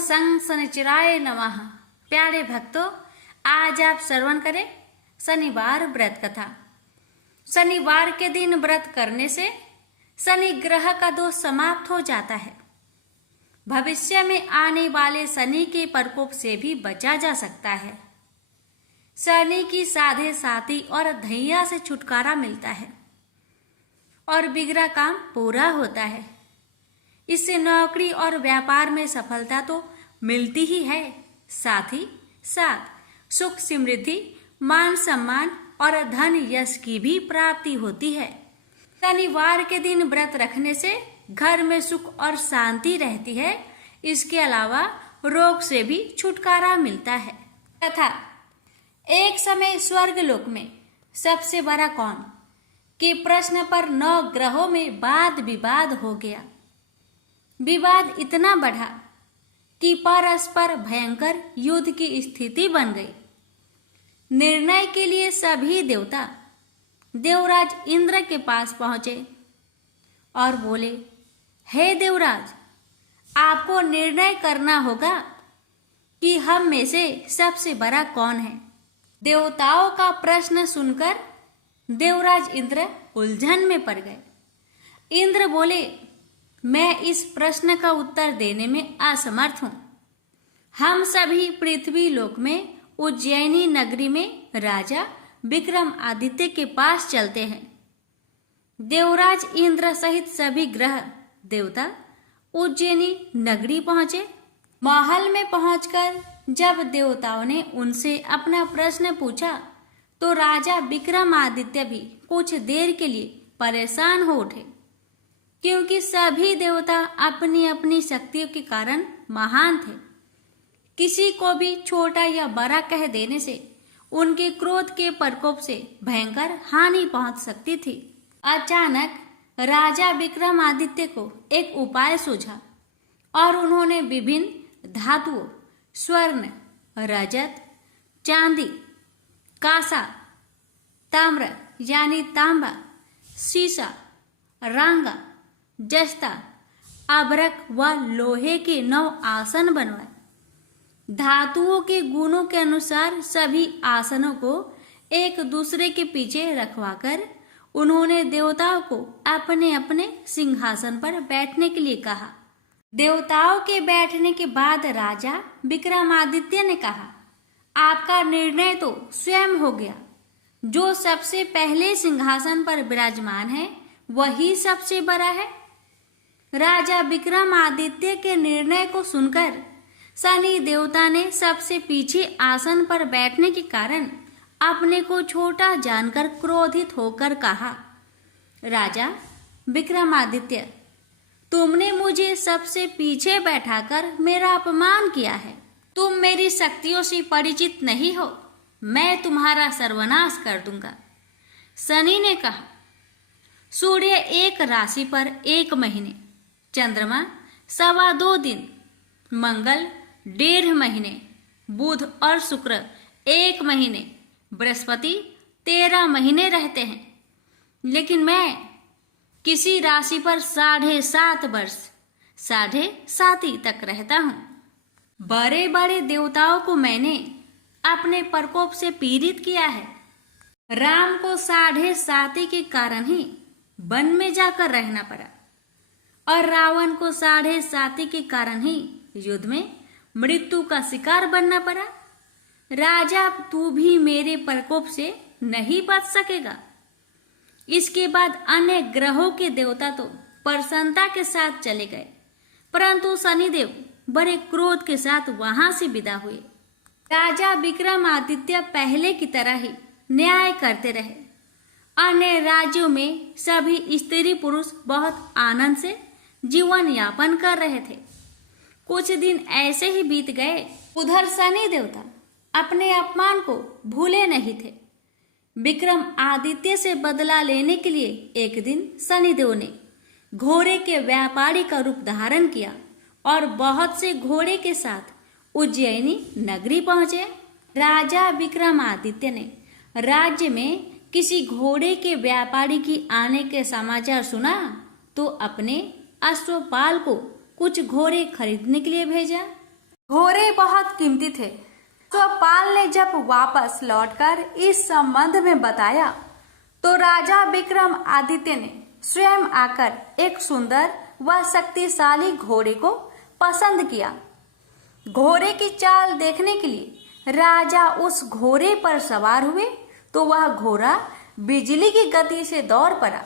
सं शनिचराय नमः। प्यारे भक्तों, आज आप श्रवण करें शनिवार व्रत कथा। शनिवार के दिन व्रत करने से शनि ग्रह का दोष समाप्त हो जाता है। भविष्य में आने वाले शनि के प्रकोप से भी बचा जा सकता है। शनि की साधे साथी और धैया से छुटकारा मिलता है और बिगड़ा काम पूरा होता है। इससे नौकरी और व्यापार में सफलता तो मिलती ही है, साथ ही साथ सुख समृद्धि, मान सम्मान और धन यश की भी प्राप्ति होती है। शनिवार के दिन व्रत रखने से घर में सुख और शांति रहती है। इसके अलावा रोग से भी छुटकारा मिलता है। तथा एक समय स्वर्गलोक में सबसे बड़ा कौन के प्रश्न पर 9 ग्रहों में वाद विवाद हो गया। विवाद इतना बढ़ा कि परस्पर भयंकर युद्ध की स्थिति बन गई। निर्णय के लिए सभी देवता देवराज इंद्र के पास पहुंचे और बोले, हे देवराज, आपको निर्णय करना होगा कि हम में से सबसे बड़ा कौन है। देवताओं का प्रश्न सुनकर देवराज इंद्र उलझन में पड़ गए। इंद्र बोले, मैं इस प्रश्न का उत्तर देने में असमर्थ हूं। हम सभी पृथ्वी लोक में उज्जैनी नगरी में राजा विक्रमादित्य के पास चलते हैं। देवराज इंद्र सहित सभी ग्रह देवता उज्जैनी नगरी पहुंचे। महल में पहुंचकर जब देवताओं ने उनसे अपना प्रश्न पूछा तो राजा विक्रमादित्य भी कुछ देर के लिए परेशान हो उठे, क्योंकि सभी देवता अपनी अपनी शक्तियों के कारण महान थे। किसी को भी छोटा या बड़ा कह देने से उनके क्रोध के प्रकोप से भयंकर हानि पहुंच सकती थी। अचानक राजा विक्रमादित्य को एक उपाय सूझा और उन्होंने विभिन्न धातुओं, स्वर्ण, रजत, चांदी, कांसा, ताम्र यानी तांबा, सीसा, रांगा, जस्ता, अभ्रक व लोहे के 9 आसन बनवाए। धातुओं के गुणों के अनुसार सभी आसनों को एक दूसरे के पीछे रखवाकर उन्होंने देवताओं को अपने अपने सिंहासन पर बैठने के लिए कहा। देवताओं के बैठने के बाद राजा विक्रमादित्य ने कहा, आपका निर्णय तो स्वयं हो गया। जो सबसे पहले सिंहासन पर विराजमान है वही सबसे बड़ा है। राजा विक्रमादित्य के निर्णय को सुनकर शनि देवता ने सबसे पीछे आसन पर बैठने के कारण अपने को छोटा जानकर क्रोधित होकर कहा, राजा विक्रमादित्य, तुमने मुझे सबसे पीछे बैठाकर मेरा अपमान किया है। तुम मेरी शक्तियों से परिचित नहीं हो। मैं तुम्हारा सर्वनाश कर दूंगा। शनि ने कहा, सूर्य एक राशि पर 1 महीने, चंद्रमा 2.25 दिन, मंगल 1.5 महीने, बुध और शुक्र 1 महीने, बृहस्पति 13 महीने रहते हैं, लेकिन मैं किसी राशि पर 7.5 वर्ष 7.5 तक रहता हूं। बड़े बड़े देवताओं को मैंने अपने प्रकोप से पीड़ित किया है। राम को 7.5 के कारण ही वन में जाकर रहना पड़ा और रावण को 7.5 के कारण ही युद्ध में मृत्यु का शिकार बनना पड़ा। राजा, तू भी मेरे प्रकोप से नहीं बच सकेगा। इसके बाद अन्य ग्रहों के देवता तो प्रसन्नता के साथ चले गए, परंतु शनिदेव बड़े क्रोध के साथ वहां से विदा हुए। राजा विक्रमादित्य पहले की तरह ही न्याय करते रहे। अन्य राज्यों में सभी स्त्री पुरुष बहुत आनंद से जीवन यापन कर रहे थे। कुछ दिन ऐसे ही बीत गए। उधर शनि देवता अपने अपमान को भूले नहीं थे। विक्रम आदित्य से बदला लेने के लिए एक दिन शनिदेव ने घोड़े के व्यापारी का रूप धारण किया और बहुत से घोड़े के साथ उज्जैनी नगरी पहुंचे। राजा विक्रमादित्य ने राज्य में किसी घोड़े के व्यापारी की आने के समाचार सुना तो अपने अश्वपाल को कुछ घोड़े खरीदने के लिए भेजा। घोड़े बहुत कीमती थे। स्वपाल ने जब वापस लौटकर इस संबंध में बताया तो राजा विक्रमादित्य ने स्वयं आकर एक सुंदर व शक्तिशाली घोड़े को पसंद किया। घोड़े की चाल देखने के लिए राजा उस घोड़े पर सवार हुए तो वह घोड़ा बिजली की गति से दौड़ पड़ा।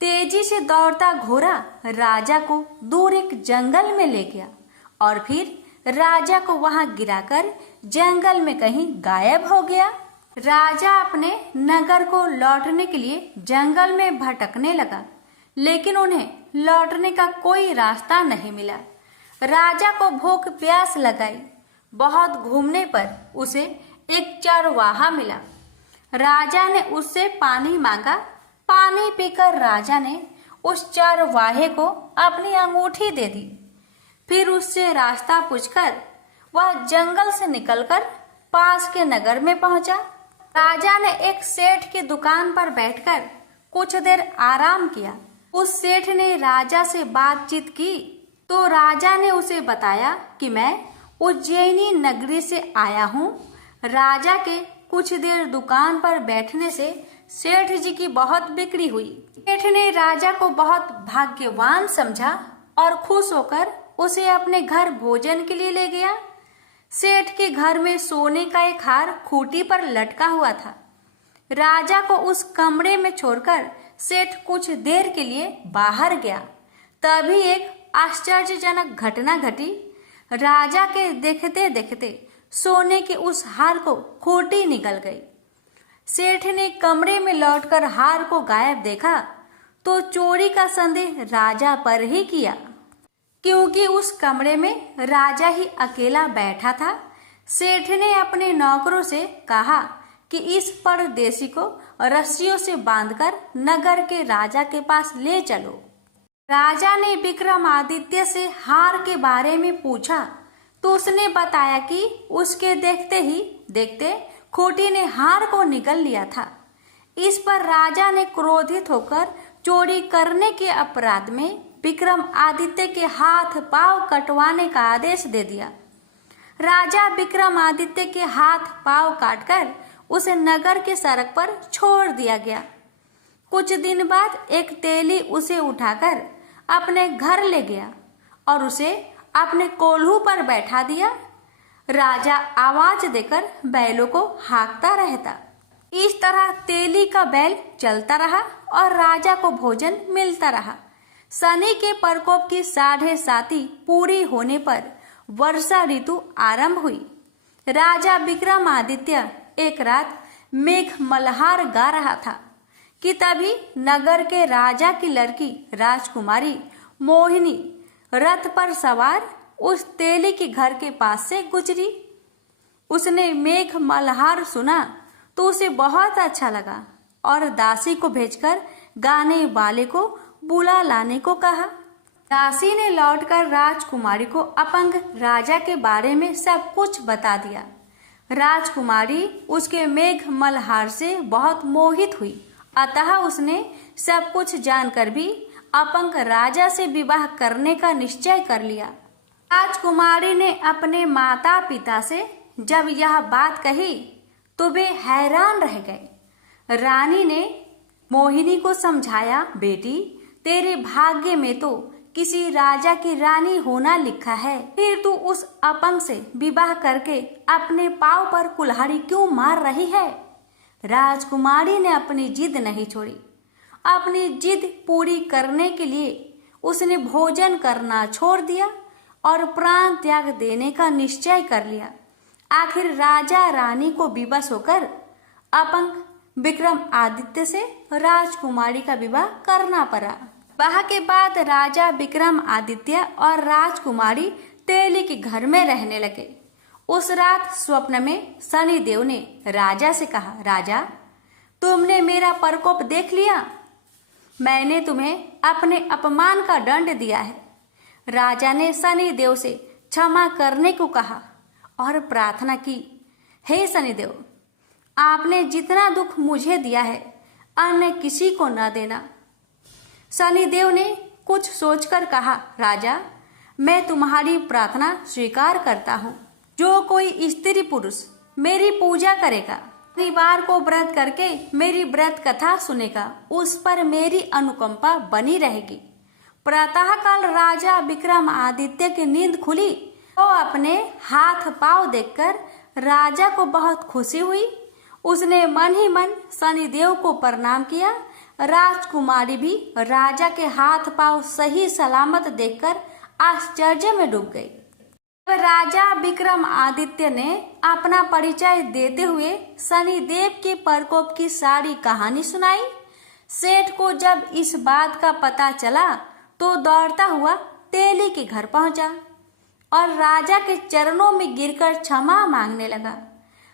तेजी से दौड़ता घोड़ा राजा को दूर एक जंगल में ले गया और फिर राजा को वहां गिराकर जंगल में कहीं गायब हो गया। राजा अपने नगर को लौटने के लिए जंगल में भटकने लगा, लेकिन उन्हें लौटने का कोई रास्ता नहीं मिला। राजा को भूख प्यास लगाई। बहुत घूमने पर उसे एक चरवाहा मिला। राजा ने उससे पानी मांगा। पानी पीकर राजा ने उस चरवाहे को अपनी अंगूठी दे दी। फिर उससे रास्ता पूछकर वह जंगल से निकलकर पास के नगर में पहुंचा। राजा ने एक सेठ की दुकान पर बैठकर कुछ देर आराम किया। उस सेठ ने राजा से बातचीत की तो राजा ने उसे बताया कि मैं उज्जैनी नगरी से आया हूँ। राजा के कुछ देर दुकान पर बैठने से सेठ जी की बहुत बिक्री हुई। सेठ ने राजा को बहुत भाग्यवान समझा और खुश होकर उसे अपने घर भोजन के लिए ले गया। सेठ के घर में सोने का एक हार खूंटी पर लटका हुआ था। राजा को उस कमरे में छोड़कर सेठ कुछ देर के लिए बाहर गया। तभी एक आश्चर्यजनक घटना घटी। राजा के देखते देखते सोने के उस हार को खूंटी निकल गई। सेठ ने कमरे में लौटकर हार को गायब देखा तो चोरी का संदेह राजा पर ही किया, क्योंकि उस कमरे में राजा ही अकेला बैठा था। सेठ ने अपने नौकरों से कहा कि इस परदेसी को रस्सियों से बांधकर नगर के राजा के पास ले चलो। राजा ने विक्रमादित्य से हार के बारे में पूछा तो उसने बताया कि उसके देखते ही देखते खूंटी ने हार को निगल लिया था। इस पर राजा ने क्रोधित होकर चोरी करने के अपराध में विक्रमादित्य के हाथ पांव कटवाने का आदेश दे दिया। राजा विक्रमादित्य के हाथ पांव काटकर उसे नगर के सड़क पर छोड़ दिया गया। कुछ दिन बाद एक तेली उसे उठाकर अपने घर ले गया और उसे अपने कोल्हू पर बैठा दिया। राजा आवाज देकर बैलों को हाँकता रहता। इस तरह तेली का बैल चलता रहा और राजा को भोजन मिलता रहा। शनि के प्रकोप की 7.5 पूरी होने पर वर्षा ऋतु आरंभ हुई। राजा विक्रमादित्य एक रात मेघ मल्हार गा रहा था कि तभी नगर के राजा की लड़की राजकुमारी मोहिनी रथ पर सवार उस तेली के घर के पास से गुजरी। उसने मेघ मल्हार सुना तो उसे बहुत अच्छा लगा और दासी को भेजकर गाने वाले को बुला लाने को कहा। दासी ने लौटकर राजकुमारी को अपंग राजा के बारे में सब कुछ बता दिया। राजकुमारी उसके मेघ मल्हार से बहुत मोहित हुई, अतः उसने सब कुछ जानकर भी अपंग राजा से विवाह करने का निश्चय कर लिया। राजकुमारी ने अपने माता पिता से जब यह बात कही तो वे हैरान रह गए। रानी ने मोहिनी को समझाया, बेटी तेरे भाग्य में तो किसी राजा की रानी होना लिखा है, फिर तू उस अपंग से विवाह करके अपने पांव पर कुल्हाड़ी क्यों मार रही है। राजकुमारी ने अपनी जिद नहीं छोड़ी। अपनी जिद पूरी करने के लिए उसने भोजन करना छोड़ दिया और प्राण त्याग देने का निश्चय कर लिया। आखिर राजा रानी को विवश होकर अपंग विक्रमादित्य से राजकुमारी का विवाह करना पड़ा। विवाह के बाद राजा विक्रमादित्य और राजकुमारी तेली के घर में रहने लगे। उस रात स्वप्न में शनिदेव ने राजा से कहा, राजा तुमने मेरा प्रकोप देख लिया। मैंने तुम्हें अपने अपमान का दंड दिया है। राजा ने शनिदेव से क्षमा करने को कहा और प्रार्थना की, हे शनिदेव, आपने जितना दुख मुझे दिया है अन्य किसी को न देना। शनिदेव ने कुछ सोचकर कहा, राजा मैं तुम्हारी प्रार्थना स्वीकार करता हूँ। जो कोई स्त्री पुरुष मेरी पूजा करेगा, शनिवार को व्रत करके मेरी व्रत कथा सुनेगा, उस पर मेरी अनुकंपा बनी रहेगी। प्रातः काल राजा विक्रमादित्य की नींद खुली तो अपने हाथ पांव देखकर राजा को बहुत खुशी हुई। उसने मन ही मन शनिदेव को प्रणाम किया। राजकुमारी भी राजा के हाथ पांव सही सलामत देखकर आश्चर्य में डूब गई। राजा विक्रमादित्य ने अपना परिचय देते हुए शनिदेव के प्रकोप की सारी कहानी सुनाई। सेठ को जब इस बात का पता चला तो दौड़ता हुआ तेली के घर पहुंचा और राजा के चरणों में गिरकर क्षमा मांगने लगा।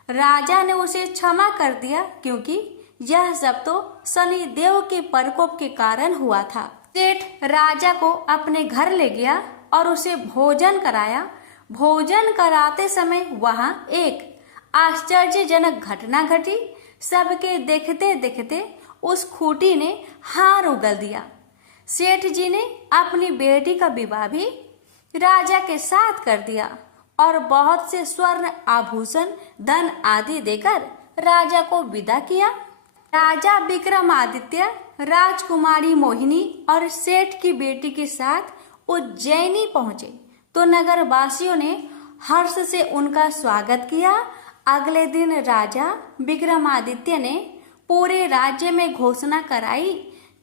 राजा ने उसे क्षमा कर दिया क्योंकि यह सब तो शनिदेव के प्रकोप के कारण हुआ था। सेठ राजा को अपने घर ले गया और उसे भोजन कराया। भोजन कराते समय वहां एक आश्चर्यजनक घटना घटी। सबके देखते देखते उस खूंटी ने हार उगल दिया। सेठ जी ने अपनी बेटी का विवाह भी राजा के साथ कर दिया और बहुत से स्वर्ण आभूषण धन आदि देकर राजा को विदा किया। राजा विक्रमादित्य राजकुमारी मोहिनी और सेठ की बेटी के साथ उज्जैनी पहुंचे तो नगर वासियों ने हर्ष से उनका स्वागत किया। अगले दिन राजा विक्रमादित्य ने पूरे राज्य में घोषणा कराई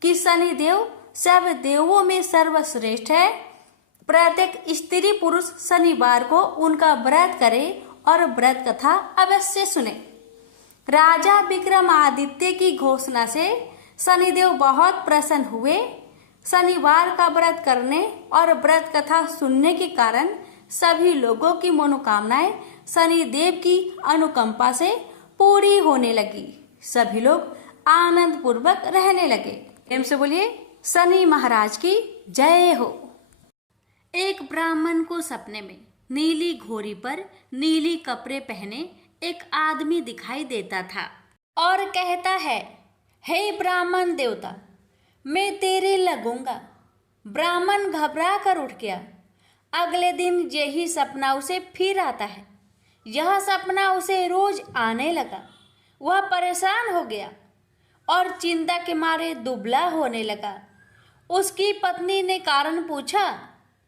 कि शनिदेव सब देवों में सर्वश्रेष्ठ है। प्रत्येक स्त्री पुरुष शनिवार को उनका व्रत करे और व्रत कथा अवश्य सुने। राजा विक्रमादित्य की घोषणा से शनिदेव बहुत प्रसन्न हुए। शनिवार का व्रत करने और व्रत कथा सुनने के कारण सभी लोगों की मनोकामनाएं शनिदेव की अनुकंपा से पूरी होने लगी। सभी लोग आनंद पूर्वक रहने लगे। प्रेम से बोलिए शनि महाराज की जय हो। एक ब्राह्मण को सपने में नीली घोड़ी पर नीली कपड़े पहने एक आदमी दिखाई देता था और कहता है, हे ब्राह्मण देवता, मैं तेरे लगूंगा। ब्राह्मण घबरा कर उठ गया। अगले दिन यही सपना उसे फिर आता है। यह सपना उसे रोज आने लगा। वह परेशान हो गया और चिंता के मारे दुबला होने लगा। उसकी पत्नी ने कारण पूछा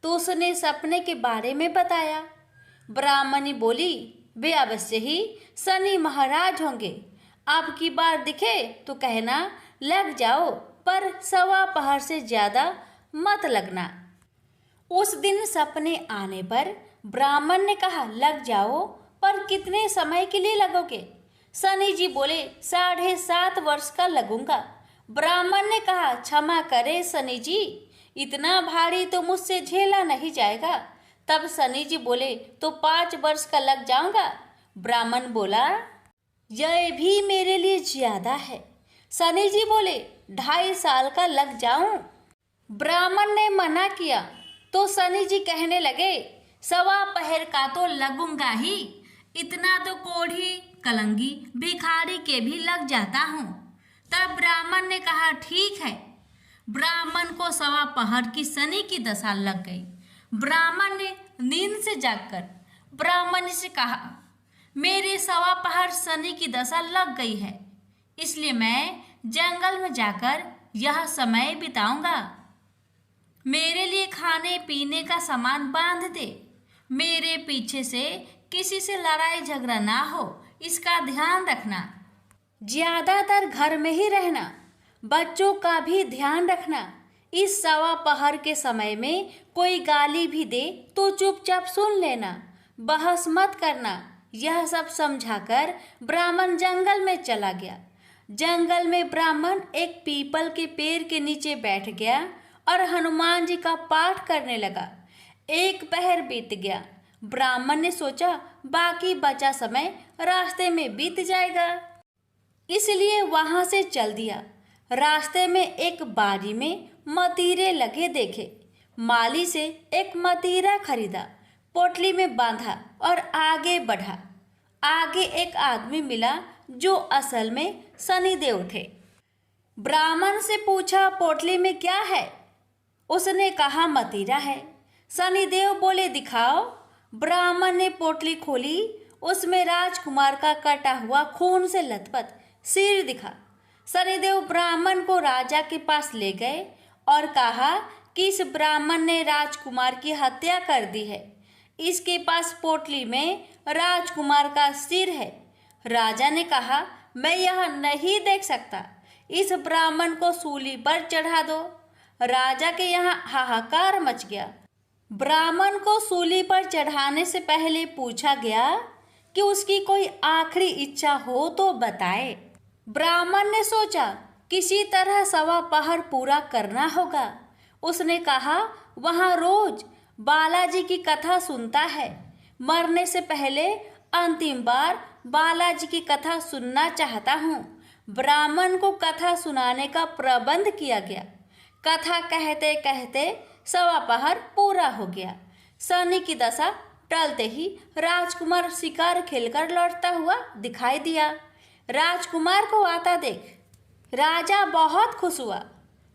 तो उसने सपने के बारे में बताया। ब्राह्मणी बोली, वे अवश्य ही शनि महाराज होंगे। अब की बार दिखे तो कहना लग जाओ, पर सवा पहर से ज्यादा मत लगना। उस दिन सपने आने पर ब्राह्मण ने कहा, लग जाओ, पर कितने समय के लिए लगोगे? शनि जी बोले, 7.5 वर्ष का लगूंगा। ब्राह्मण ने कहा, क्षमा करे शनि जी, इतना भारी तो मुझसे झेला नहीं जाएगा। तब शनि जी बोले, तो 5 वर्ष का लग जाऊंगा। ब्राह्मण बोला, यह भी मेरे लिए ज्यादा है। शनि जी बोले, 2.5 साल का लग जाऊं। ब्राह्मण ने मना किया तो शनि जी कहने लगे, सवा पहर का तो लगूंगा ही, इतना तो कोढ़ी कलंगी भिखारी के भी लग जाता हूँ। तब ब्राह्मण ने कहा, ठीक है। ब्राह्मण को सवा पहर की शनि की दशा लग गई। ब्राह्मण ने नींद से जागकर ब्राह्मण से कहा, मेरे सवा पहर शनि की दशा लग गई है, इसलिए मैं जंगल में जाकर यह समय बिताऊंगा। मेरे लिए खाने पीने का सामान बांध दे। मेरे पीछे से किसी से लड़ाई झगड़ा ना हो, इसका ध्यान रखना। ज्यादातर घर में ही रहना। बच्चों का भी ध्यान रखना। इस सवा पहर के समय में कोई गाली भी दे तो चुपचाप सुन लेना, बहस मत करना। यह सब समझाकर ब्राह्मण जंगल में चला गया। जंगल में ब्राह्मण एक पीपल के पेड़ के नीचे बैठ गया और हनुमान जी का पाठ करने लगा। 1 पहर बीत गया। ब्राह्मण ने सोचा बाकी बचा समय रास्ते में बीत जाएगा, इसलिए वहां से चल दिया। रास्ते में एक बारी में मतीरे लगे देखे। माली से एक मतीरा खरीदा, पोटली में बांधा और आगे बढ़ा। आगे एक आदमी मिला जो असल में शनिदेव थे। ब्राह्मण से पूछा, पोटली में क्या है? उसने कहा, मतीरा है। शनिदेव बोले दिखाओ। ब्राह्मण ने पोटली खोली, उसमें राजकुमार का कटा हुआ खून से लथपथ सिर दिखा। शनिदेव ब्राह्मण को राजा के पास ले गए और कहा कि इस ब्राह्मण ने राजकुमार की हत्या कर दी है। इसके पास पोटली में राजकुमार का सिर है। राजा ने कहा, मैं यह नहीं देख सकता, इस ब्राह्मण को सूली पर चढ़ा दो। राजा के यहाँ हाहाकार मच गया। ब्राह्मण को सूली पर चढ़ाने से पहले पूछा गया कि उसकी कोई आखिरी इच्छा हो तो बताए। ब्राह्मण ने सोचा किसी तरह 1.25 पहर पूरा करना होगा। उसने कहा, वहाँ रोज बालाजी की कथा सुनता है, मरने से पहले अंतिम बार बालाजी की कथा सुनना चाहता हूँ। ब्राह्मण को कथा सुनाने का प्रबंध किया गया। कथा कहते कहते 1.25 पहर पूरा हो गया। शनि की दशा टलते ही राजकुमार शिकार खेलकर लौटता हुआ दिखाई दिया। राजकुमार को आता देख राजा बहुत खुश हुआ,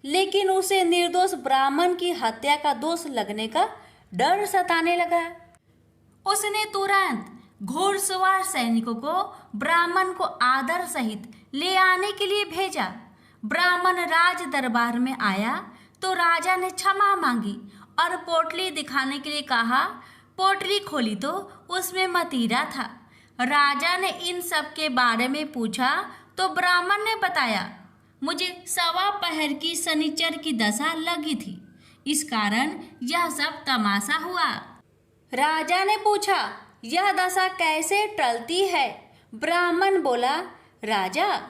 लेकिन उसे निर्दोष ब्राह्मण की हत्या का दोष लगने का डर सताने लगा। उसने तुरंत घोड़सवार सैनिकों को ब्राह्मण को आदर सहित ले आने के लिए भेजा। ब्राह्मण राज दरबार में आया तो राजा ने क्षमा मांगी और पोटली दिखाने के लिए कहा। पोटली खोली तो उसमें मतीरा था। राजा ने इन सब के बारे में पूछा तो ब्राह्मण ने बताया, मुझे 1.25 पहर की शनिचर की दशा लगी थी, इस कारण यह सब तमाशा हुआ। राजा ने पूछा, यह दशा कैसे टलती है? ब्राह्मण बोला, राजा,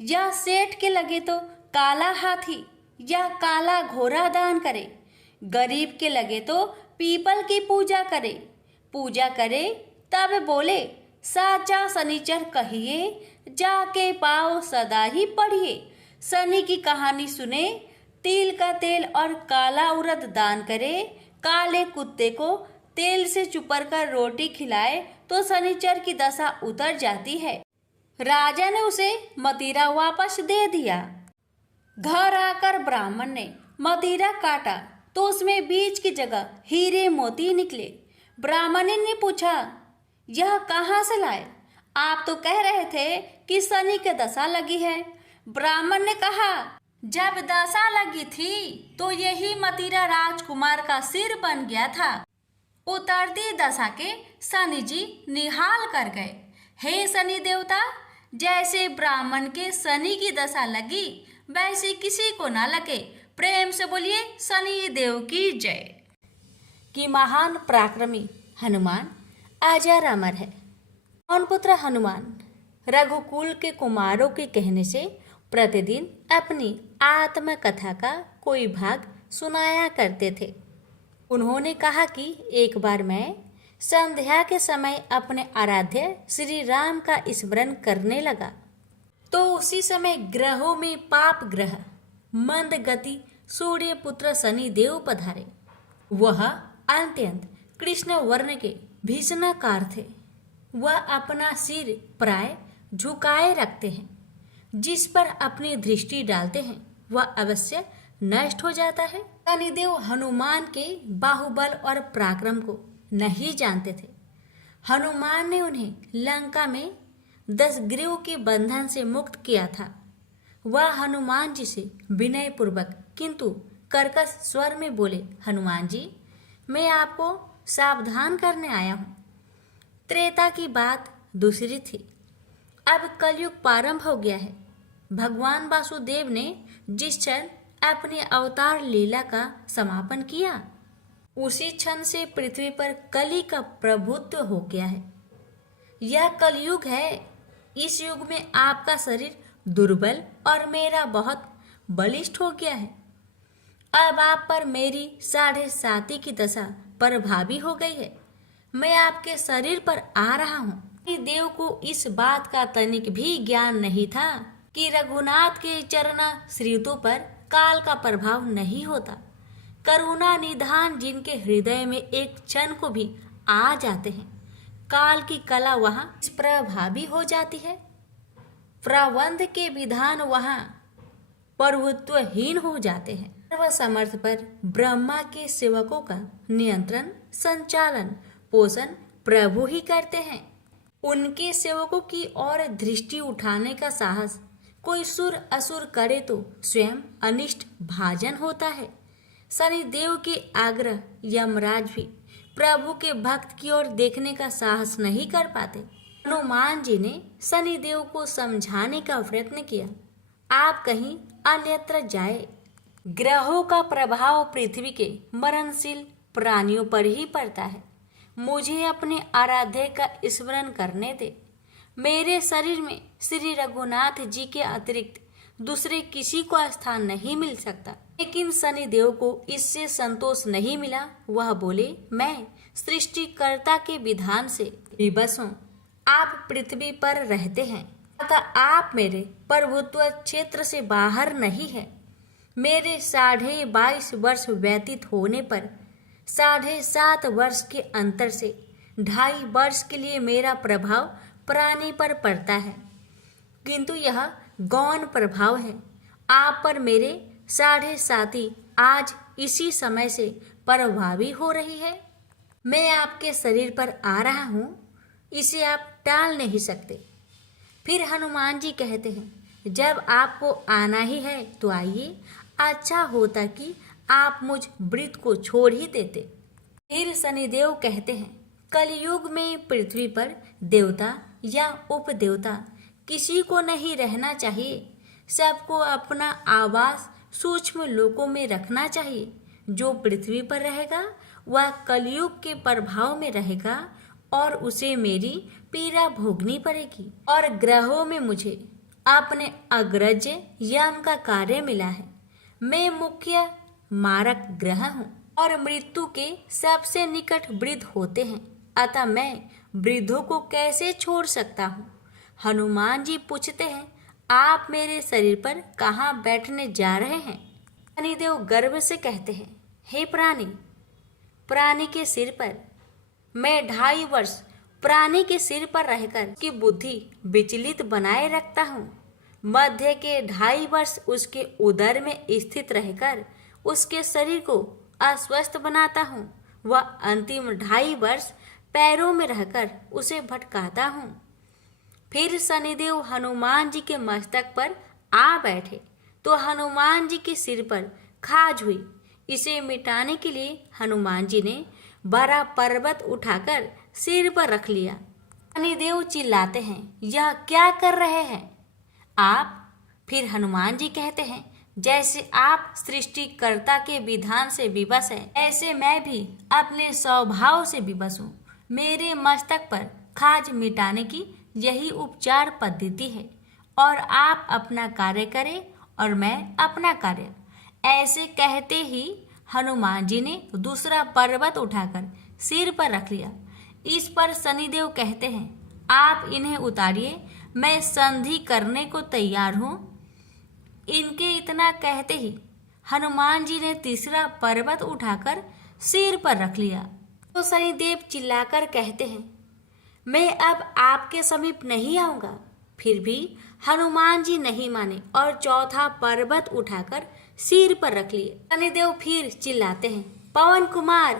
यह सेठ के लगे तो काला हाथी या काला घोड़ा दान करे, गरीब के लगे तो पीपल की पूजा करे तब बोले, साचा शनिचर कहिए, जाके पाओ सदा ही पढ़िए। शनि की कहानी सुने, तिल का तेल और काला उड़द दान करे, काले कुत्ते को तेल से चुपर कर रोटी खिलाए तो शनिचर की दशा उतर जाती है। राजा ने उसे मदिरा वापस दे दिया। घर आकर ब्राह्मण ने मदिरा काटा तो उसमें बीज की जगह हीरे मोती निकले। ब्राह्मण ने पूछा, यह कहाँ से लाए? आप तो कह रहे थे कि शनि की दशा लगी है। ब्राह्मण ने कहा, जब दशा लगी थी तो यही मदिरा राजकुमार का सिर बन गया था। उतरती दशा के शनि जी निहाल कर गए। हे शनि देवता, जैसे ब्राह्मण के शनि की दशा लगी वैसे किसी को ना लगे। प्रेम से बोलिए शनि देव की जय। कि महान पराक्रमी हनुमान अजर अमर है। पवन पुत्र हनुमान रघुकुल के कुमारों के कहने से प्रतिदिन अपनी आत्मकथा का कोई भाग सुनाया करते थे। उन्होंने कहा कि एक बार मैं संध्या के समय अपने आराध्य श्री राम का स्मरण करने लगा तो उसी समय ग्रहों में पाप ग्रह मंद गति सूर्य पुत्र शनि देव पधारे। वह अत्यंत कृष्ण वर्ण के भीषणाकार थे। वह अपना सिर प्राय झुकाए रखते हैं, जिस पर अपनी दृष्टि डालते हैं वह अवश्य नष्ट हो जाता है। शनिदेव हनुमान के बाहुबल और पराक्रम को नहीं जानते थे। हनुमान ने उन्हें लंका में 10 ग्रीव के बंधन से मुक्त किया था। वह हनुमान जी से विनय पूर्वक किंतु कर्कश स्वर में बोले, हनुमान जी, मैं आपको सावधान करने आया हूँ। त्रेता की बात दूसरी थी, अब कलयुग प्रारंभ हो गया है। भगवान वासुदेव ने जिस क्षण अपनी अवतार लीला का समापन किया उसी क्षण से पृथ्वी पर कली का प्रभुत्व हो गया है। यह कलयुग है। इस युग में आपका शरीर दुर्बल और मेरा बहुत बलिष्ठ हो गया है। अब आप पर मेरी 7.5 की दशा प्रभावी हो गई है। मैं आपके शरीर पर आ रहा हूँ। देव को इस बात का तनिक भी ज्ञान नहीं था कि रघुनाथ के चरना श्रीतों पर काल का प्रभाव नहीं होता। करुणा निधान जिनके हृदय में एक क्षण को भी आ जाते हैं, काल की कला वहाँ प्रभावी हो जाती है। प्रबंध के विधान वहाँ प्रभुत्वहीन हो जाते हैं। सर्व समर्थ पर ब्रह्मा के सेवकों का नियंत्रण, संचालन, पोषण प्रभु ही करते हैं। उनके सेवकों की ओर दृष्टि उठाने का साहस कोई सुर असुर करे तो स्वयं अनिष्ट भाजन होता है। शनिदेव के आग्रह यमराज भी प्रभु के भक्त की ओर देखने का साहस नहीं कर पाते। हनुमान जी ने शनिदेव को समझाने का प्रयत्न किया, आप कहीं अन्यत्र जाए। ग्रहों का प्रभाव पृथ्वी के मरणशील प्राणियों पर ही पड़ता है। मुझे अपने आराध्य का स्मरण करने दे। मेरे शरीर में श्री रघुनाथ जी के अतिरिक्त दूसरे किसी को स्थान नहीं मिल सकता। लेकिन शनिदेव को इससे संतोष नहीं मिला। वह बोले, मैं सृष्टिकर्ता के विधान से विवश हूँ। आप पृथ्वी पर रहते हैं, अतः आप मेरे प्रभुत्व क्षेत्र से बाहर नहीं है। मेरे 22.5 वर्ष व्यतीत होने पर 7.5 वर्ष के अंतर से 2.5 वर्ष के लिए मेरा प्रभाव प्राणी पर पड़ता है, किंतु यह गौण प्रभाव है। आप पर मेरे 7.5 आज इसी समय से प्रभावी हो रही है। मैं आपके शरीर पर आ रहा हूँ, इसे आप टाल नहीं सकते। फिर हनुमान जी कहते हैं, जब आपको आना ही है तो आइए। अच्छा होता कि आप मुझ वृत्त को छोड़ ही देते। फिर शनिदेव कहते हैं, कलयुग में पृथ्वी पर देवता या उपदेवता किसी को नहीं रहना चाहिए। सबको अपना आवास सूक्ष्म लोकों में रखना चाहिए। जो पृथ्वी पर रहेगा वह कलयुग के प्रभाव में रहेगा और उसे मेरी पीड़ा भोगनी पड़ेगी। और ग्रहों में मुझे अपने अग्रज यम का कार्य मिला है। मैं मुख्य मारक ग्रह हूँ और मृत्यु के सबसे निकट वृद्ध होते हैं, अतः मैं वृद्धों को कैसे छोड़ सकता हूँ। हनुमान जी पूछते हैं, आप मेरे शरीर पर कहाँ बैठने जा रहे हैं। शनिदेव गर्व से कहते हैं, हे प्राणी के सिर पर मैं 2.5 वर्ष प्राणी के सिर पर रहकर की बुद्धि विचलित बनाए रखता हूँ। मध्य के 2.5 वर्ष उसके उदर में स्थित रहकर उसके शरीर को अस्वस्थ बनाता हूँ। वह अंतिम 2.5 वर्ष पैरों में रहकर उसे भटकाता हूँ। फिर शनिदेव हनुमान जी के मस्तक पर आ बैठे तो हनुमान जी के सिर पर खाज हुई। इसे मिटाने के लिए हनुमान जी ने बड़ा पर्वत उठाकर सिर पर रख लिया। शनिदेव चिल्लाते हैं, यह क्या कर रहे हैं आप। फिर हनुमान जी कहते हैं, जैसे आप सृष्टिकर्ता के विधान से विवश हैं, ऐसे मैं भी अपने स्वभाव से विवश हूँ। मेरे मस्तक पर खाज मिटाने की यही उपचार पद्धति है और आप अपना कार्य करें और मैं अपना कार्य। ऐसे कहते ही हनुमान जी ने दूसरा पर्वत उठाकर सिर पर रख लिया। इस पर शनिदेव कहते हैं, आप इन्हें उतारिए, मैं संधि करने को तैयार हूँ। इनके इतना कहते ही हनुमान जी ने तीसरा पर्वत उठाकर सिर पर रख लिया। तो शनिदेव चिल्लाकर कहते हैं, मैं अब आपके समीप नहीं आऊँगा। फिर भी हनुमान जी नहीं माने और चौथा पर्वत उठाकर सिर पर रख लिए। शनिदेव फिर चिल्लाते हैं, पवन कुमार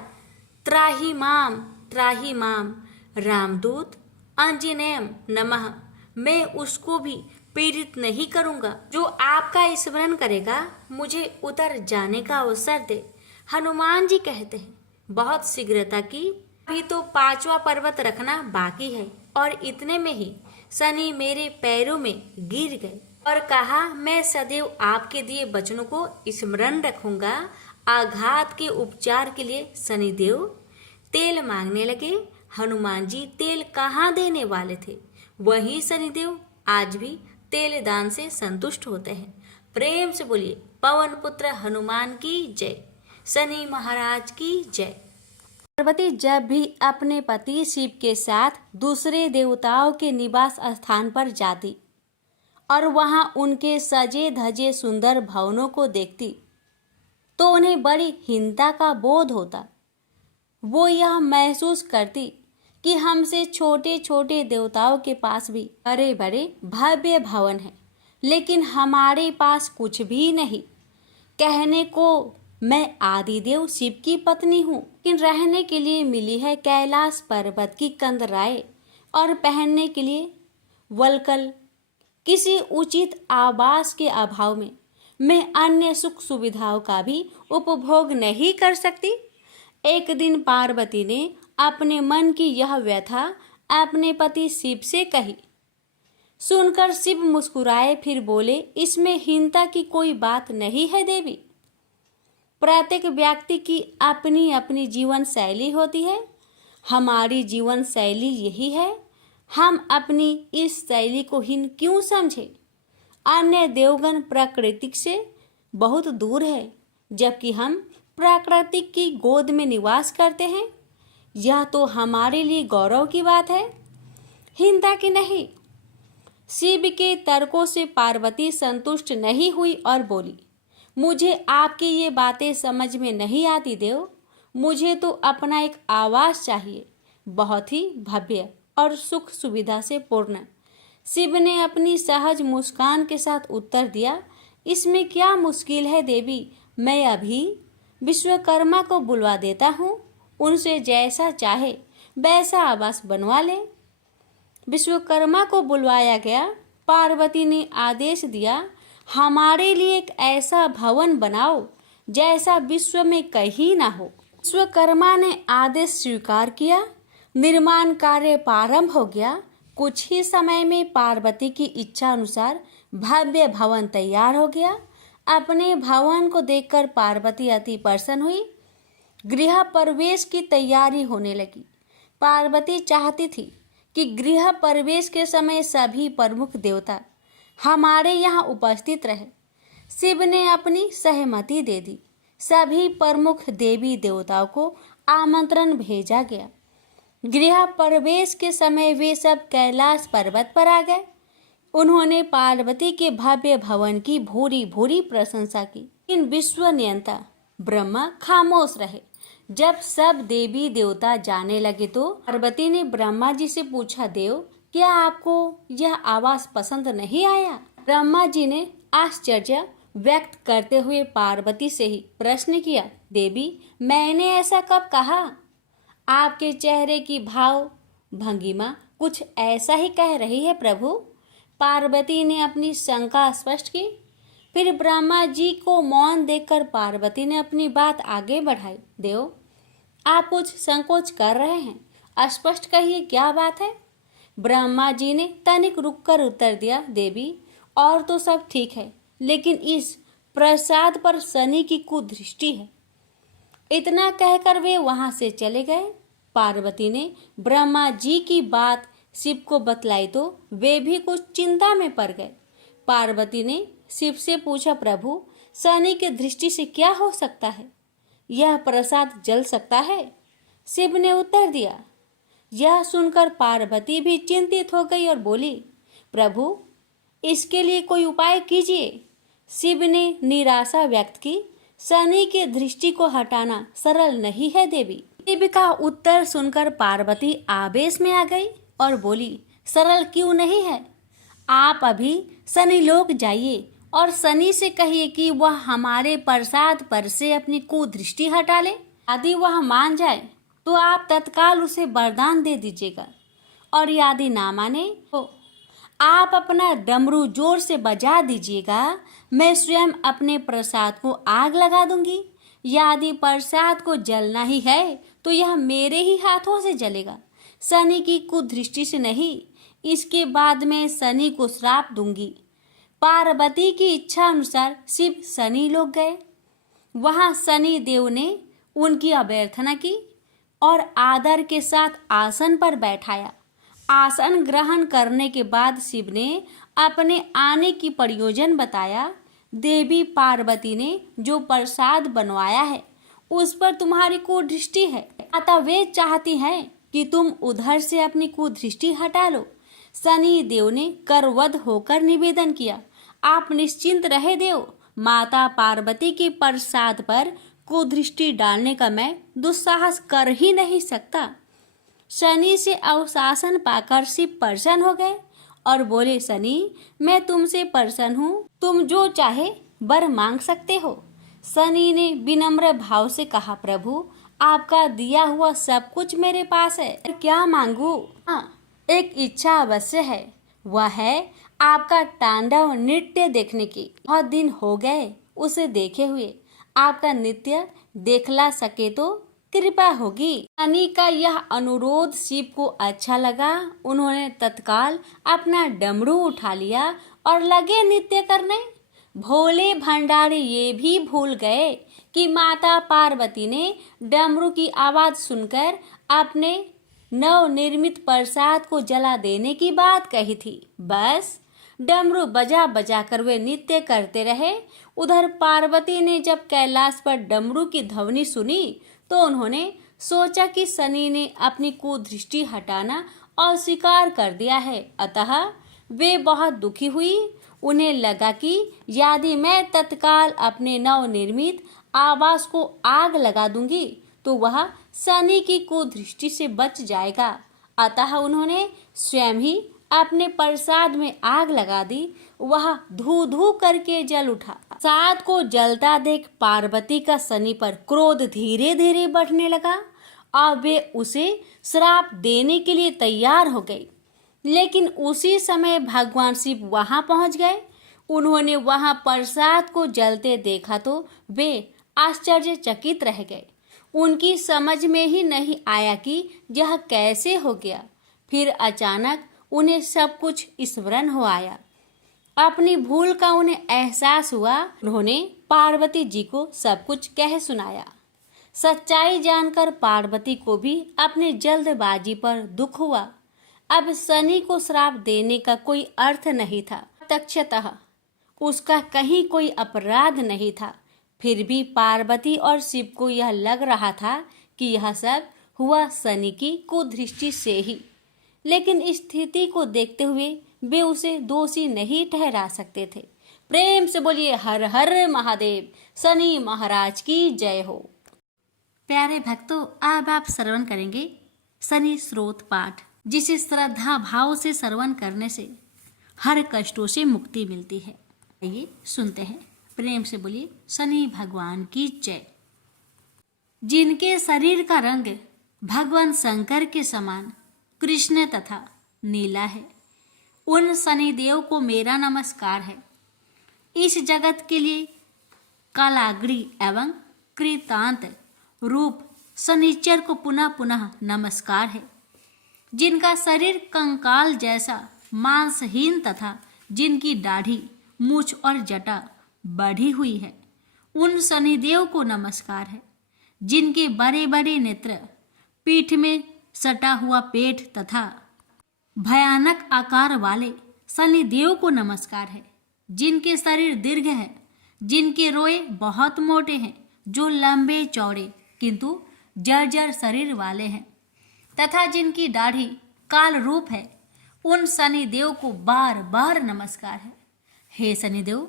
त्राहि माम रामदूत आंजनेयम नमः। मैं उसको भी पीड़ित नहीं करूँगा जो आपका स्मरण करेगा। मुझे उतर जाने का अवसर दे। हनुमान जी कहते हैं, बहुत शीघ्रता की, अभी तो 5वां पर्वत रखना बाकी है। और इतने में ही शनि मेरे पैरों में गिर गए और कहा, मैं सदैव आपके दिए वचनों को स्मरण रखूंगा। आघात के उपचार के लिए शनिदेव तेल मांगने लगे। हनुमान जी तेल कहाँ देने वाले थे, वही शनिदेव आज भी तेल दान से संतुष्ट होते हैं। प्रेम से बोलिए, पवन पुत्र हनुमान की जय, शनि महाराज की जय। पार्वती जब भी अपने पति शिव के साथ दूसरे देवताओं के निवास स्थान पर जाती और वहां उनके सजे धजे सुंदर भवनों को देखती तो उन्हें बड़ी हीनता का बोध होता। वो यह महसूस करती कि हमसे छोटे छोटे देवताओं के पास भी बड़े बड़े भव्य भवन हैं, लेकिन हमारे पास कुछ भी नहीं। कहने को मैं आदिदेव शिव की पत्नी हूँ, लेकिन रहने के लिए मिली है कैलाश पर्वत की कंदराएं और पहनने के लिए वल्कल। किसी उचित आवास के अभाव में मैं अन्य सुख सुविधाओं का भी उपभोग नहीं कर सकती। एक दिन पार्वती ने अपने मन की यह व्यथा अपने पति शिव से कही। सुनकर शिव मुस्कुराए, फिर बोले, इसमें हीनता की कोई बात नहीं है देवी। प्रत्येक व्यक्ति की अपनी अपनी जीवन शैली होती है। हमारी जीवन शैली यही है। हम अपनी इस शैली को हीन क्यों समझे? अन्य देवगण प्राकृतिक से बहुत दूर है, जबकि हम प्राकृतिक की गोद में निवास करते हैं। यह तो हमारे लिए गौरव की बात है, हीनता की नहीं। शिव के तर्कों से पार्वती संतुष्ट नहीं हुई और बोली, मुझे आपकी ये बातें समझ में नहीं आती देव। मुझे तो अपना एक आवास चाहिए, बहुत ही भव्य और सुख सुविधा से पूर्ण। शिव ने अपनी सहज मुस्कान के साथ उत्तर दिया, इसमें क्या मुश्किल है देवी। मैं अभी विश्वकर्मा को बुलवा देता हूँ, उनसे जैसा चाहे वैसा आवास बनवा ले। विश्वकर्मा को बुलवाया गया। पार्वती ने आदेश दिया, हमारे लिए एक ऐसा भवन बनाओ जैसा विश्व में कहीं ना हो। विश्वकर्मा ने आदेश स्वीकार किया। निर्माण कार्य प्रारंभ हो गया। कुछ ही समय में पार्वती की इच्छा अनुसार भव्य भवन तैयार हो गया। अपने भवन को देखकर पार्वती अति प्रसन्न हुई। गृह प्रवेश की तैयारी होने लगी। पार्वती चाहती थी कि गृह प्रवेश के समय सभी प्रमुख देवता हमारे यहाँ उपस्थित रहे। शिव ने अपनी सहमति दे दी। सभी प्रमुख देवी देवताओं को आमंत्रण भेजा गया। गृह प्रवेश के समय वे सब कैलाश पर्वत पर आ गए। उन्होंने पार्वती के भव्य भवन की भूरी भूरी प्रशंसा की। इन विश्व नियंता ब्रह्मा खामोश रहे। जब सब देवी देवता जाने लगे तो पार्वती ने ब्रह्मा जी से पूछा, देव, क्या आपको यह आवास पसंद नहीं आया? ब्रह्मा जी ने आश्चर्य व्यक्त करते हुए पार्वती से ही प्रश्न किया, देवी, मैंने ऐसा कब कहा? आपके चेहरे की भाव भंगिमा कुछ ऐसा ही कह रही है प्रभु। पार्वती ने अपनी शंका स्पष्ट की। फिर ब्रह्मा जी को मौन देखकर पार्वती ने अपनी बात आगे बढ़ाई, देव, आप कुछ संकोच कर रहे हैं, स्पष्ट कहिए क्या बात है? ब्रह्मा जी ने तनिक रुककर उत्तर दिया, देवी, और तो सब ठीक है, लेकिन इस प्रसाद पर शनि की कुदृष्टि है। इतना कहकर वे वहां से चले गए। पार्वती ने ब्रह्मा जी की बात शिव को बतलाई तो वे भी कुछ चिंता में पड़ गए। पार्वती ने शिव से पूछा, प्रभु, शनि की दृष्टि से क्या हो सकता है? यह प्रसाद जल सकता है? शिव ने उत्तर दिया। यह सुनकर पार्वती भी चिंतित हो गई और बोली, प्रभु, इसके लिए कोई उपाय कीजिए। शिव ने निराशा व्यक्त की। शनि के दृष्टि को हटाना सरल नहीं है देवी। शिव का उत्तर सुनकर पार्वती आवेश में आ गई और बोली, सरल क्यों नहीं है? आप अभी शनि लोक जाइए और शनि से कहिए कि वह हमारे प्रसाद पर से अपनी कुदृष्टि हटा ले। यदि वह मान जाए तो आप तत्काल उसे वरदान दे दीजिएगा, और यदि ना माने तो आप अपना डमरू जोर से बजा दीजिएगा। मैं स्वयं अपने प्रसाद को आग लगा दूंगी। यदि प्रसाद को जलना ही है तो यह मेरे ही हाथों से जलेगा, शनि की कुदृष्टि से नहीं। इसके बाद मैं शनि को श्राप दूंगी। पार्वती की इच्छा अनुसार शिव शनि लोक गए। वहां शनि देव ने उनकी अभ्यर्थना की और आदर के साथ आसन पर बैठाया। आसन ग्रहण करने के बाद शिव ने अपने आने की प्रयोजन बताया। देवी पार्वती ने जो प्रसाद बनवाया है उस पर तुम्हारी कुदृष्टि है, अतः वे चाहती हैं कि तुम उधर से अपनी कुदृष्टि हटा लो। शनि देव ने करवध होकर निवेदन किया, आप निश्चिंत रहे देव, माता पार्वती के प्रसाद पर कुदृष्टि डालने का मैं दुस्साहस कर ही नहीं सकता। शनि से अवशासन पाकर शिव प्रसन्न हो गए और बोले, शनि, मैं तुमसे प्रसन्न हूँ, तुम जो चाहे वर मांग सकते हो। शनि ने विनम्र भाव से कहा, प्रभु आपका दिया हुआ सब कुछ मेरे पास है, क्या मांगू? हाँ, एक इच्छा अवश्य है, वह है आपका तांडव नृत्य देखने की। बहुत दिन हो गए उसे देखे हुए, आपका नृत्य देखला सके तो कृपा होगी। शनि का यह अनुरोध शिव को अच्छा लगा। उन्होंने तत्काल अपना डमरू उठा लिया और लगे नृत्य करने। भोले भंडारी ये भी भूल गए कि माता पार्वती ने डमरू की आवाज सुनकर अपने नव निर्मित प्रसाद को जला देने की बात कही थी। बस डमरू बजा बजा कर वे नृत्य करते रहे। उधर पार्वती ने जब कैलाश पर डमरू की ध्वनि सुनी तो उन्होंने सोचा कि शनि ने अपनी कुदृष्टि हटाना अस्वीकार कर दिया है, अतः वे बहुत दुखी हुई। उन्हें लगा कि यदि मैं तत्काल अपने नवनिर्मित आवास को आग लगा दूंगी तो वह शनि की कुदृष्टि से बच जाएगा। अतः उन्होंने स्वयं ही अपने प्रसाद में आग लगा दी। वह धू धू करके जल उठा। प्रसाद को जलता देख पार्वती का शनि पर क्रोध धीरे धीरे बढ़ने लगा और वे उसे श्राप देने के लिए तैयार हो गई। लेकिन उसी समय भगवान शिव वहां पहुंच गए। उन्होंने वहां प्रसाद को जलते देखा तो वे आश्चर्यचकित रह गए। उनकी समझ में ही नहीं आया कि यह कैसे हो गया। फिर अचानक उन्हें सब कुछ स्मरण हो आया। अपनी भूल का उन्हें एहसास हुआ। उन्होंने पार्वती जी को सब कुछ कह सुनाया। सच्चाई जानकर पार्वती को भी अपने जल्दबाजी पर दुख हुआ। अब शनि को श्राप देने का कोई अर्थ नहीं था। प्रत्यक्षतः उसका कहीं कोई अपराध नहीं था। फिर भी पार्वती और शिव को यह लग रहा था कि यह सब हुआ शनि की कुदृष्टि से ही। लेकिन स्थिति को देखते हुए वे उसे दोषी नहीं ठहरा सकते थे। प्रेम से बोलिए हर हर महादेव, शनि महाराज की जय हो। प्यारे भक्तों, अब आप श्रवण करेंगे शनि स्रोत पाठ, जिसे श्रद्धा भाव से श्रवण करने से हर कष्टों से मुक्ति मिलती है। आइए सुनते हैं। प्रेम से बोलिए शनि भगवान की जय। जिनके शरीर का रंग भगवान शंकर के समान कृष्ण तथा नीला है, उन शनिदेव को मेरा नमस्कार है। इस जगत के लिए कालाग्नि एवं कृतांत रूप शनिचर को पुनः पुनः नमस्कार है। जिनका शरीर कंकाल जैसा मांसहीन तथा जिनकी दाढ़ी, मूछ और जटा बढ़ी हुई है, उन शनिदेव को नमस्कार है। जिनके बड़े बड़े नेत्र, पीठ में सटा हुआ पेट तथा भयानक आकार वाले शनिदेव को नमस्कार है। जिनके शरीर दीर्घ है, जिनके रोए बहुत मोटे हैं, जो लंबे चौड़े किंतु जर्जर शरीर वाले हैं तथा जिनकी दाढ़ी काल रूप है, उन शनिदेव को बार बार नमस्कार है। हे शनिदेव,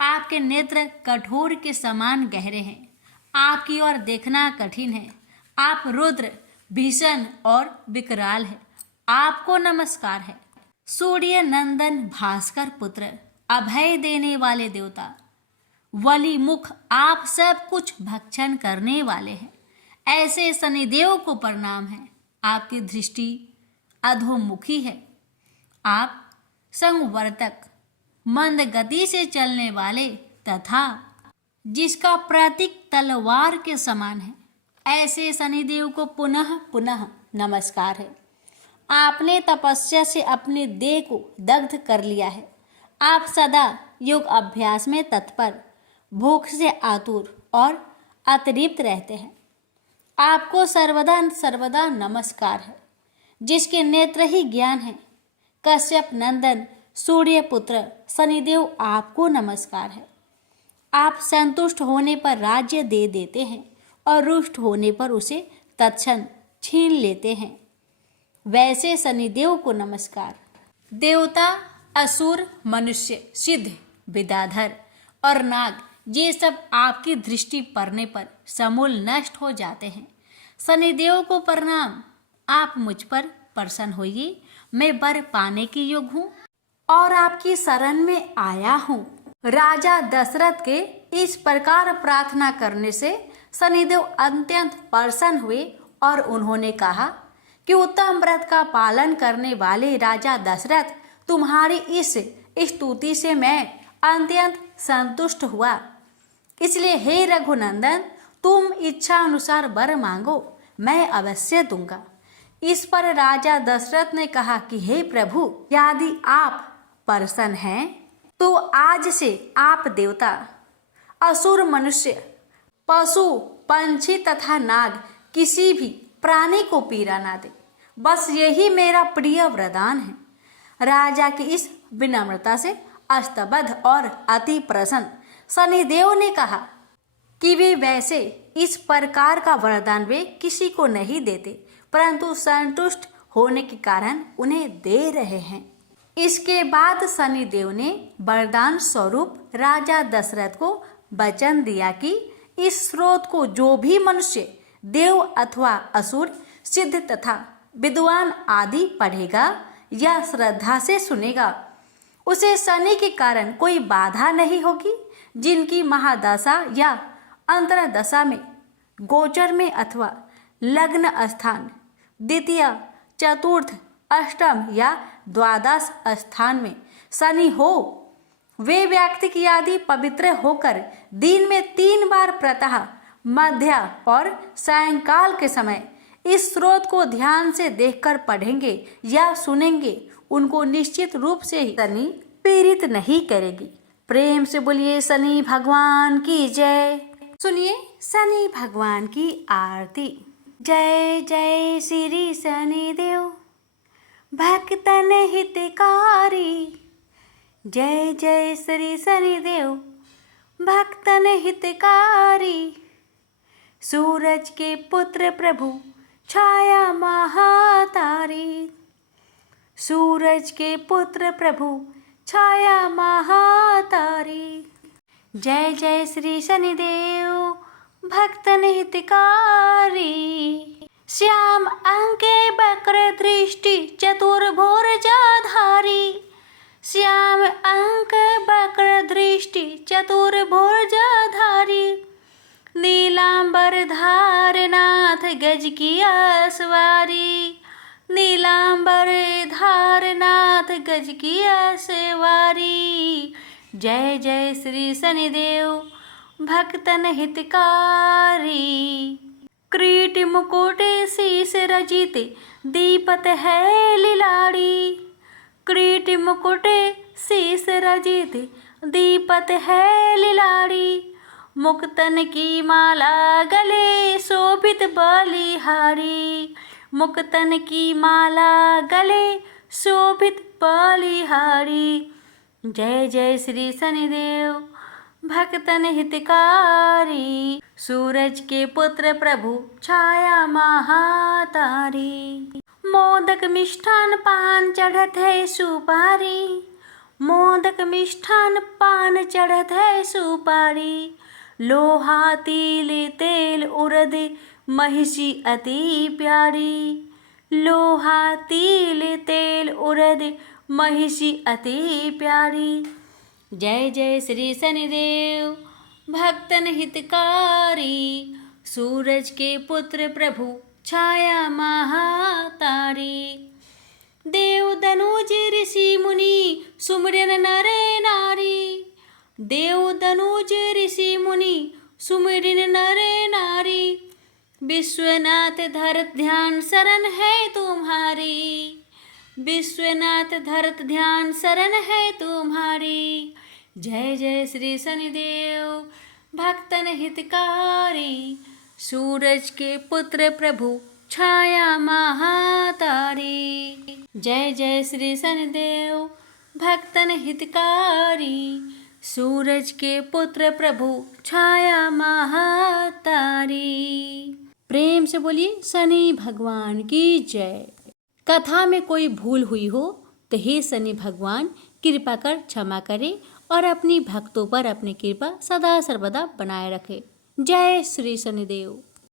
आपके नेत्र कठोर के समान गहरे हैं, आपकी ओर देखना कठिन है। आप रुद्र, भीषण और विकराल है, आपको नमस्कार है। सूर्य नंदन भास्कर पुत्र, अभय देने वाले देवता, वली मुख, आप सब कुछ भक्षण करने वाले हैं। ऐसे शनिदेव को प्रणाम है। आपकी दृष्टि अधोमुखी है। आप संवर्तक, मंद गति से चलने वाले तथा जिसका प्रतीक तलवार के समान है, ऐसे शनिदेव को पुनः पुनः नमस्कार है। आपने तपस्या से अपने देह को दग्ध कर लिया है। आप सदा योग अभ्यास में तत्पर, भूख से आतुर और अतृप्त रहते हैं। आपको सर्वदा सर्वदा नमस्कार है। जिसके नेत्र ही ज्ञान है, कश्यप नंदन सूर्य पुत्र शनिदेव, आपको नमस्कार है। आप संतुष्ट होने पर राज्य दे देते हैं और रुष्ट होने पर उसे तत्क्षण छीन लेते हैं। वैसे शनिदेव को नमस्कार। देवता, असुर, मनुष्य, सिद्ध, विद्याधर और नाग, ये सब आपकी दृष्टि पड़ने पर समूल नष्ट हो जाते हैं। शनिदेव को प्रणाम। आप मुझ पर प्रसन्न होइए। मैं वर पाने के योग्य हूँ और आपकी शरण में आया हूँ। राजा दशरथ के इस प्रकार प्रार्थना करने से शनिदेव अत्यंत प्रसन्न हुए और उन्होंने कहा कि उत्तम व्रत का पालन करने वाले राजा दशरथ, तुम्हारी इस स्तुति से मैं अत्यंत संतुष्ट हुआ। इसलिए हे रघुनंदन, तुम इच्छा अनुसार वर मांगो, मैं अवश्य दूंगा। इस पर राजा दशरथ ने कहा कि हे प्रभु, यदि आप प्रसन्न हैं तो आज से आप देवता, असुर, मनुष्य, पशु, पंछी तथा नाग किसी भी प्राणी को पीड़ा ना दे। बस यही मेरा प्रिय वरदान है। राजा की इस विनम्रता से स्तब्ध और अति प्रसन्न शनिदेव ने कहा कि वे वैसे इस प्रकार का वरदान वे किसी को नहीं देते, परंतु संतुष्ट होने के कारण उन्हें दे रहे हैं। इसके बाद शनिदेव ने वरदान स्वरूप राजा दशरथ को वचन दिया कि इस स्रोत को जो भी मनुष्य, देव अथवा असुर, सिद्ध तथा विद्वान आदि पढ़ेगा या श्रद्धा से सुनेगा, उसे शनि के कारण कोई बाधा नहीं होगी। जिनकी महादशा या अंतरदशा में, गोचर में अथवा लग्न स्थान द्वितीय, चतुर्थ, अष्टम या द्वादश स्थान में शनि हो, वे व्यक्ति की आदि पवित्र होकर दिन में 3 बार प्रातः, मध्य और सायंकाल के समय इस स्रोत को ध्यान से देखकर पढ़ेंगे या सुनेंगे, उनको निश्चित रूप से ही शनि पीड़ित नहीं करेगी। प्रेम से बोलिए शनि भगवान की जय। सुनिए शनि भगवान की आरती। जय जय श्री शनिदेव, भक्तन हितकारी। जय जय श्री शनिदेव, भक्तन हितकारी। सूरज के पुत्र प्रभु, छाया महातारी। सूरज के पुत्र प्रभु, छाया महातारी। जय जय श्री शनिदेव, भक्तन हितकारी। श्याम अंके वक्र दृष्टि, चतुर्भुजाधारी। श्याम अंक वक्र दृष्टि, चतुर्भुजाधारी। नीलांबर धारनाथ, गज की सवारी। नीलांबर धारनाथ, गज की सवारी। जय जय श्री शनिदेव, भक्तन हितकारी। क्रीट मुकुट शीस रजित, दीपत है लिलाड़ी। क्रीट मुकुट शीस रजित, दीपत है लिलाड़ी। मुक्तन की माला गले, शोभित बलिहारी। मुक्तन की माला गले, शोभित बलिहारी। जय जय श्री शनिदेव, भक्तन हितकारी। सूरज के पुत्र प्रभु, छाया महातारी। मोदक मिष्ठान पान चढ़त है सुपारी। मोदक मिष्ठान पान चढ़त है सुपारी। लोहा तिल तेल उड़द, महिषी अति प्यारी। लोहा तिल तेल उड़द, महिषी अति प्यारी। जय जय श्री शनिदेव, भक्तन हितकारी। सूरज के पुत्र प्रभु, छाया महातारी। देव दनुज ऋषि मुनि, सुमिरन नर नारी। देव दनुज ऋषि मुनि, सुमिरन नर नारी। विश्वनाथ धरत ध्यान, शरण है तुम्हारी। विश्वनाथ धरत ध्यान, शरण है तुम्हारी। जय जय श्री शनिदेव, भक्तन हितकारी। सूरज के पुत्र प्रभु, छाया महातारी। जय जय श्री शनिदेव, भक्तन हितकारी। सूरज के पुत्र प्रभु, छाया महातारी। प्रेम से बोलिए शनि भगवान की जय। कथा में कोई भूल हुई हो तो हे शनि भगवान, कृपा कर क्षमा करे और अपनी भक्तों पर अपनी कृपा सदा सर्वदा बनाए रखे। जय श्री शनिदेव।